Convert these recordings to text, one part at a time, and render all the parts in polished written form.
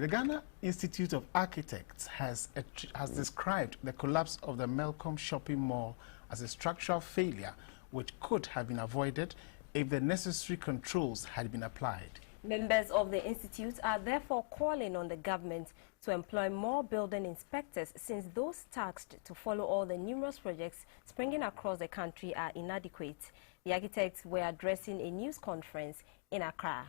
The Ghana Institute of Architects has described the collapse of the Melcom shopping mall as a structural failure which could have been avoided if the necessary controls had been applied. Members of the institute are therefore calling on the government to employ more building inspectors, since those tasked to follow all the numerous projects springing across the country are inadequate. The architects were addressing a news conference in Accra.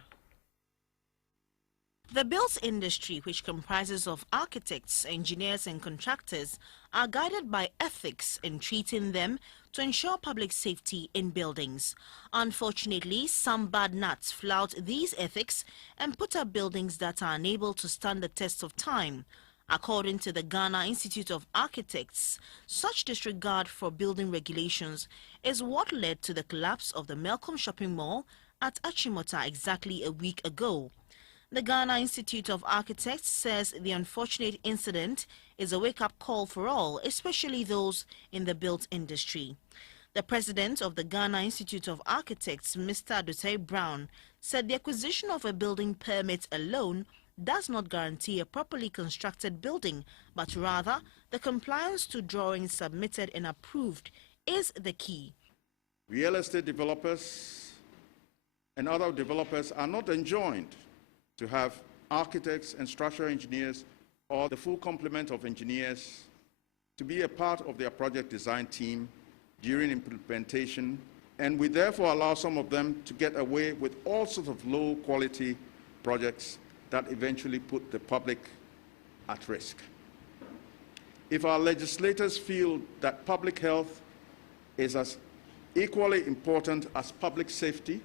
The built industry, which comprises of architects, engineers and contractors, are guided by ethics in treating them to ensure public safety in buildings. Unfortunately, some bad nuts flout these ethics and put up buildings that are unable to stand the test of time. According to the Ghana Institute of Architects, such disregard for building regulations is what led to the collapse of the Melcom shopping mall at Achimota exactly a week ago. The Ghana Institute of Architects says the unfortunate incident is a wake-up call for all, especially those in the built industry. The president of the Ghana Institute of Architects, Mr. Dutay Brown, said the acquisition of a building permit alone does not guarantee a properly constructed building, but rather the compliance to drawings submitted and approved is the key. Real estate developers and other developers are not enjoined to have architects and structural engineers or the full complement of engineers to be a part of their project design team during implementation, and we therefore allow some of them to get away with all sorts of low quality projects that eventually put the public at risk. If our legislators feel that public health is as equally important as public safety,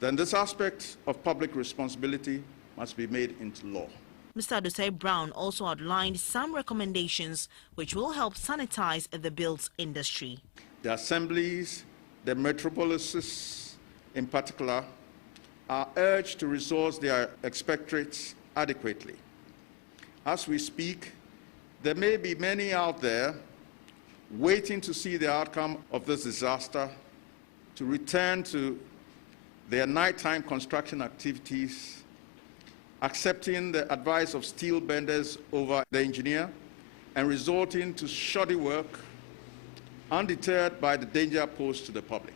then this aspect of public responsibility must be made into law. Mr. Dutay Brown also outlined some recommendations which will help sanitize the built industry. The assemblies, the metropolises in particular, are urged to resource their expectorates adequately. As we speak, there may be many out there waiting to see the outcome of this disaster to return to their nighttime construction activities, accepting the advice of steel benders over the engineer, and resorting to shoddy work, undeterred by the danger posed to the public.